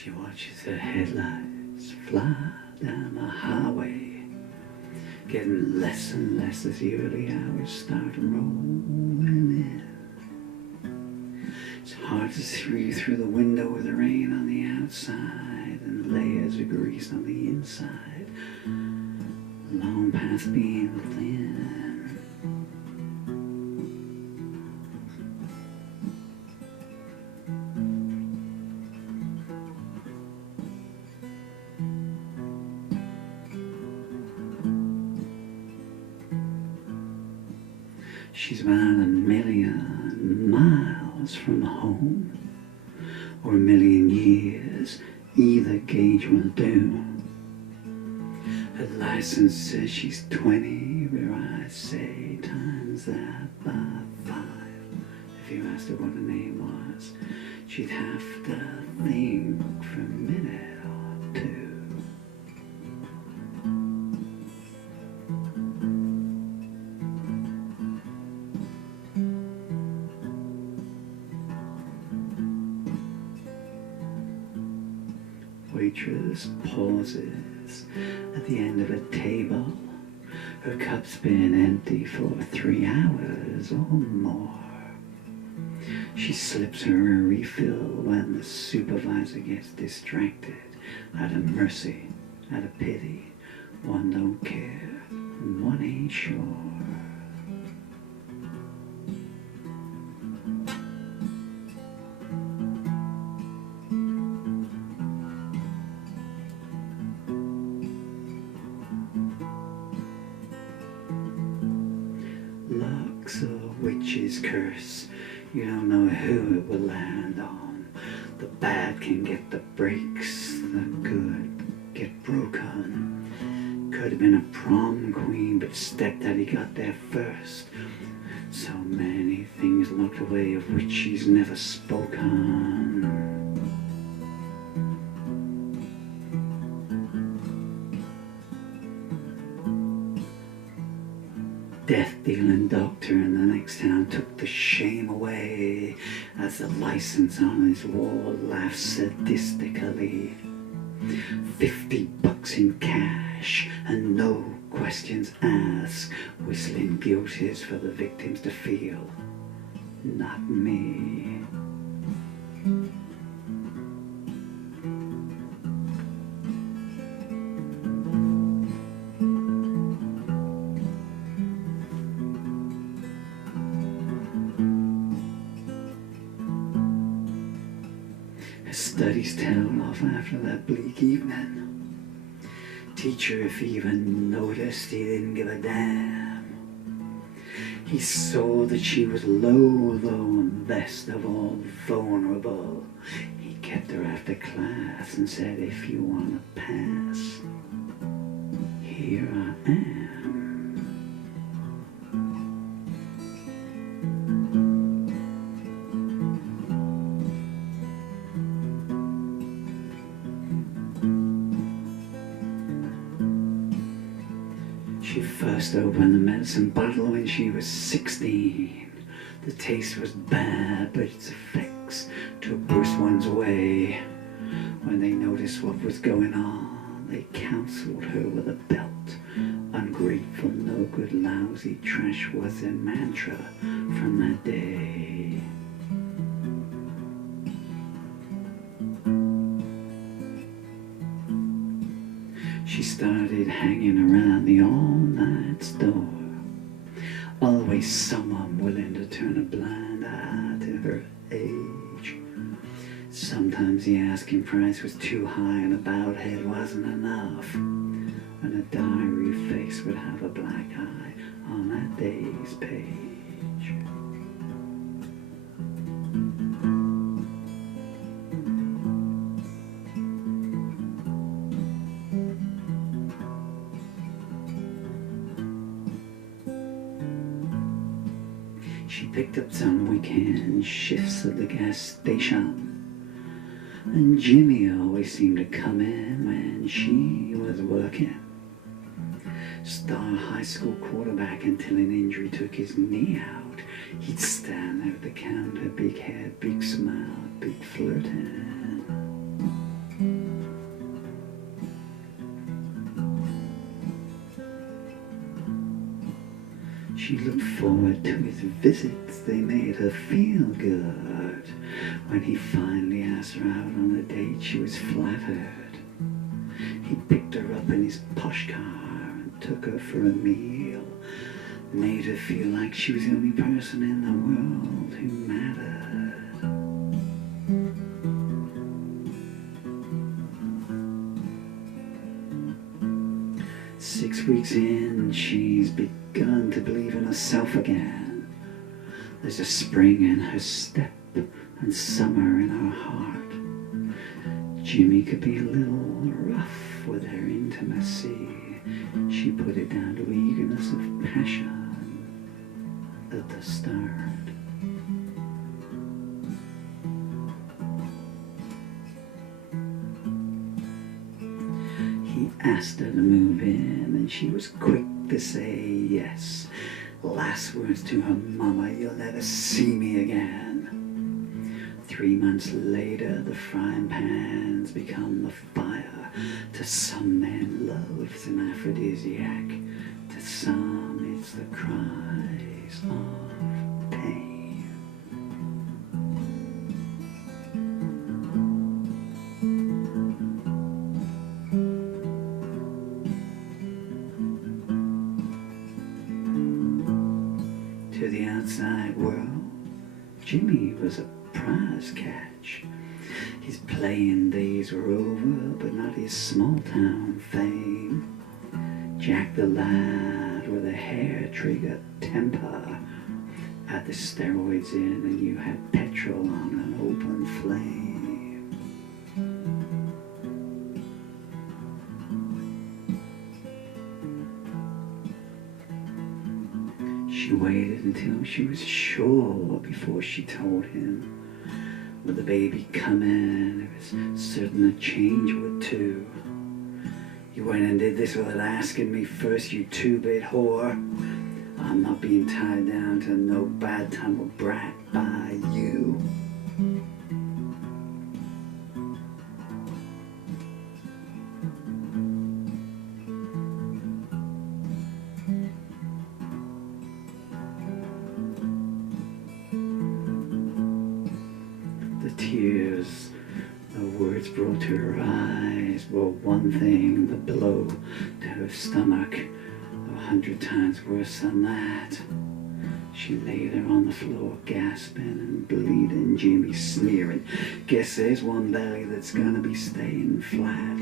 She watches her headlights fly down the highway, getting less and less as the early hours start rolling in. It's hard to see through the window with the rain on the outside and layers of grease on the inside, long past being thin. She's about 1,000,000 miles from home, or 1,000,000 years, either gauge will do. Her license says she's 20, where I say times that by 5. If you asked her what her name was, she'd have to think for a minute or two. Waitress pauses at the end of a table. Her cup's been empty for 3 hours or more. She slips her a refill when the supervisor gets distracted. Out of mercy, out of pity, one don't care, one ain't sure. Luck's a witch's curse. You don't know who it will land on. The bad can get the breaks, the good get broken. Could have been a prom queen, but stepdaddy got there first. So many things locked away of which she's never spoken. Death-dealing doctor in the next town took the shame away as the license on his wall laughed sadistically. $50 in cash and no questions asked, whistling guilties for the victims to feel. Not me. Studies tailed off after that bleak evening. Teacher, if he even noticed, he didn't give a damn. He saw that she was low, though, and best of all, vulnerable. He kept her after class and said, if you want to pass, here I am. She first opened the medicine bottle when she was 16. The taste was bad, but its effects took worse ones away. When they noticed what was going on, they counseled her with a belt. Ungrateful, no good, lousy trash was their mantra from that day. She started hanging around the all-night store. Always someone willing to turn a blind eye to her age. Sometimes the asking price was too high and a bowed head wasn't enough. And a diary face would have a black eye on that day's page. She picked up some weekend shifts at the gas station, and Jimmy always seemed to come in when she was working. Star high school quarterback until an injury took his knee out. He'd stand there at the counter, big head, big smile, big flirting. She looked forward to his visits. They made her feel good. When he finally asked her out on a date, she was flattered. He picked her up in his posh car and took her for a meal. Made her feel like she was the only person in the world who mattered. 6 weeks in, she's begun to believe in herself again. There's a spring in her step and summer in her heart. Jimmy could be a little rough with her intimacy. She put it down to eagerness of passion at the start. He asked her to move in, and she was quick to say yes. Last words to her mama, "You'll never see me again." 3 months later, the frying pan's become the fire. To some men, love's an aphrodisiac. To some, it's the cries of pain. To the outside world, Jimmy was a prize catch. His playing days were over, but not his small town fame. Jack the lad with a hair trigger temper had the steroids in, and you had petrol on an open flame. She waited until she was sure before she told him. With the baby coming, it was certain a change would too. You went and did this without asking me first, you two-bit whore. I'm not being tied down to no bad tumble brat by you. The tears the words brought to her eyes were one thing, the blow to her stomach 100 times worse than that. She lay there on the floor, gasping and bleeding, Jimmy sneering. Guess there's one belly that's gonna be staying flat.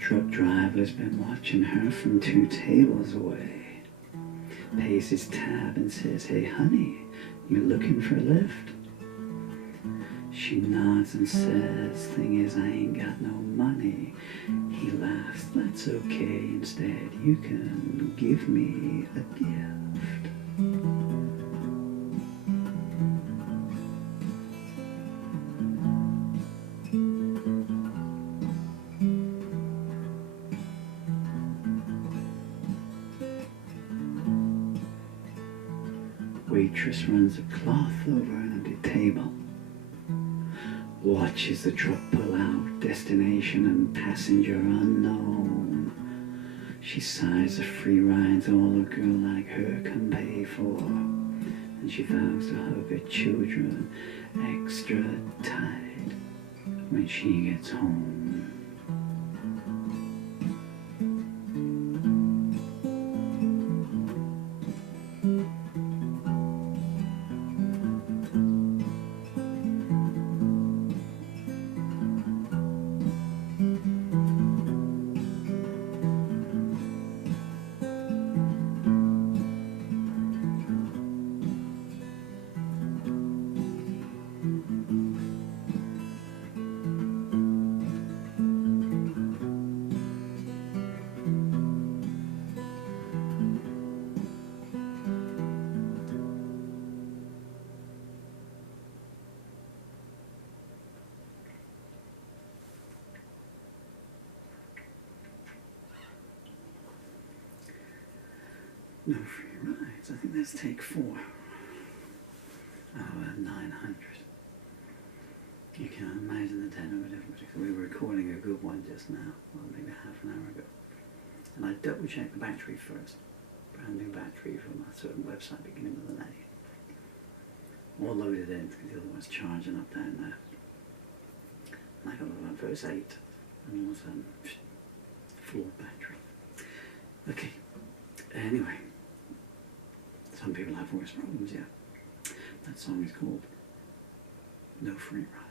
Truck driver's been watching her from 2 tables away. Pays his tab and says, "Hey honey, you looking for a lift?" She nods and says, "Thing is, I ain't got no money." He laughs, "That's okay, instead you can give me a gift." Waitress runs a cloth over an empty table. Watches the truck pull out, destination and passenger unknown. She sighs the free rides all a girl like her can pay for. And she vows to hug her children extra tight when she gets home. No free rides. I think that's take 4 out of 900. You can't imagine the tenor of it. We were recording a good one just now, well, maybe half an hour ago. And I double checked the battery first. Brand new battery from a certain website beginning with an A. All loaded in because the other one's charging up down there. And I got about verse 8 and all of a sudden, full battery. Okay, anyway, some people have voice problems, yeah. That song is called No Free Ride.